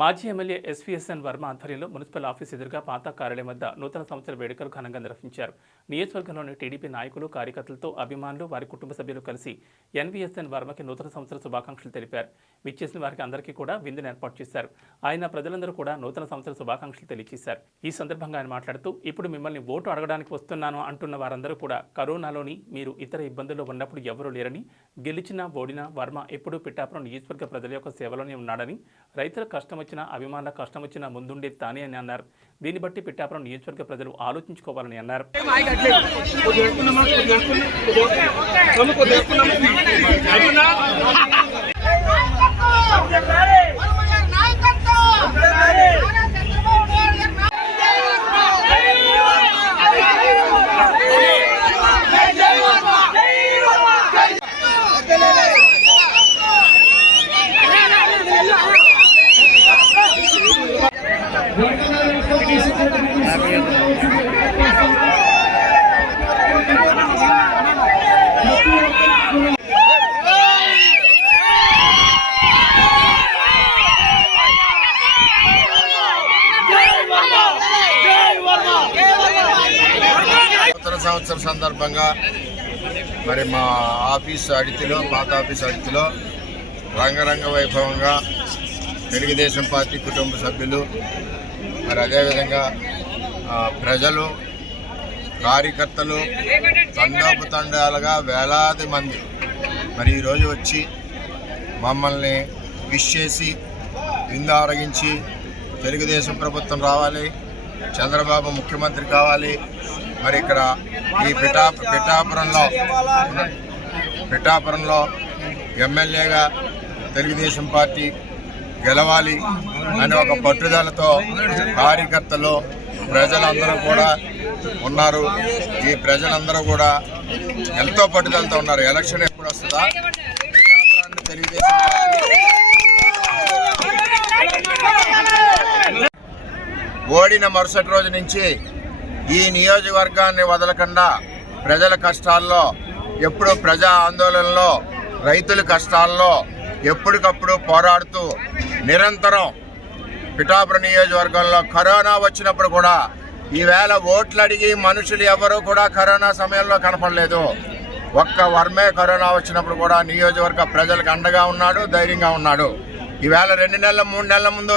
మాజీ MLA SVSN Varma ఆధ్వర్యంలో municipal office ఎదురుగా పాత కార్యాలయం వద్ద నూతన సంవత్సర వేడుకలు ఘనంగా నిర్వహించారు. నియోజకవర్గంలోని టీడీపీ నాయకులు, కార్యకర్తలతో అభిమానులు, వారి కుటుంబ సభ్యులు కలిసి ఎన్వీఎస్ఎన్ వర్మకి నూతన సంవత్సర శుభాకాంక్షలు తెలిపారు. విచ్చేసిన వారికి అందరికీ కూడా విందును ఏర్పాటు చేశారు. ఆయన ప్రజలందరూ కూడా నూతన సంవత్సర శుభాకాంక్షలు తెలియజేశారు. ఈ సందర్భంగా ఆయన మాట్లాడుతూ, ఇప్పుడు మిమ్మల్ని ఓటు అడగడానికి వస్తున్నాను అంటున్న వారందరూ కూడా కరోనాలోని మీరు ఇతర ఇబ్బందుల్లో ఉన్నప్పుడు ఎవరూ లేరని, గెలిచినా ఓడినా వర్మ ఎప్పుడూ పిఠాపురం నియోజకవర్గ ప్రజల యొక్క సేవలోనే ఉన్నాడని, రైతుల కష్టం వచ్చినా అభిమానుల కష్టం వచ్చినా ముందుండేది తానే అని అన్నారు. దీన్ని బట్టి పిఠాపురం నియోజకవర్గ ప్రజలు ఆలోచించుకోవాలని అన్నారు. నూతన సంవత్సర సందర్భంగా మరి మా ఆఫీస్ అడితిలో, పాత ఆఫీస్ అడితిలో రంగరంగ వైభవంగా తెలుగుదేశం పార్టీ కుటుంబ సభ్యులు, మరి అదేవిధంగా ప్రజలు, కార్యకర్తలు తండోపతండాలుగా వేలాది మంది మరి ఈరోజు వచ్చి మమ్మల్ని విష్ చేసి విందు ఆరగించి తెలుగుదేశం ప్రభుత్వం రావాలి, చంద్రబాబు ముఖ్యమంత్రి కావాలి, మరి ఇక్కడ ఈ పిఠాపురంలో ఎమ్మెల్యేగా తెలుగుదేశం పార్టీ గెలవాలి అనే ఒక పట్టుదలతో కార్యకర్తలు, ప్రజలందరూ కూడా ఉన్నారు. ఈ ప్రజలందరూ కూడా ఎంతో పట్టుదలతో ఉన్నారు. ఎలక్షన్ ఎప్పుడు వస్తుందా, పిఠాపురాన్ని తెలుగుదేశం ఓడిన మరుసటి రోజు నుంచి ఈ నియోజకవర్గాన్ని వదలకుండా ప్రజల కష్టాల్లో, ఎప్పుడు ప్రజా ఆందోళనలో, రైతుల కష్టాల్లో ఎప్పటికప్పుడు పోరాడుతూ నిరంతరం పిఠాపురం నియోజకవర్గంలో కరోనా వచ్చినప్పుడు కూడా ఈవేళ ఓట్లు అడిగి మనుషులు ఎవరూ కూడా కరోనా సమయంలో కనపడలేదు. ఒక్క వర్మే కరోనా వచ్చినప్పుడు కూడా నియోజకవర్గ ప్రజలకు అండగా ఉన్నాడు, ధైర్యంగా ఉన్నాడు. ఈవేళ 2 నెలల 3 నెలల ముందు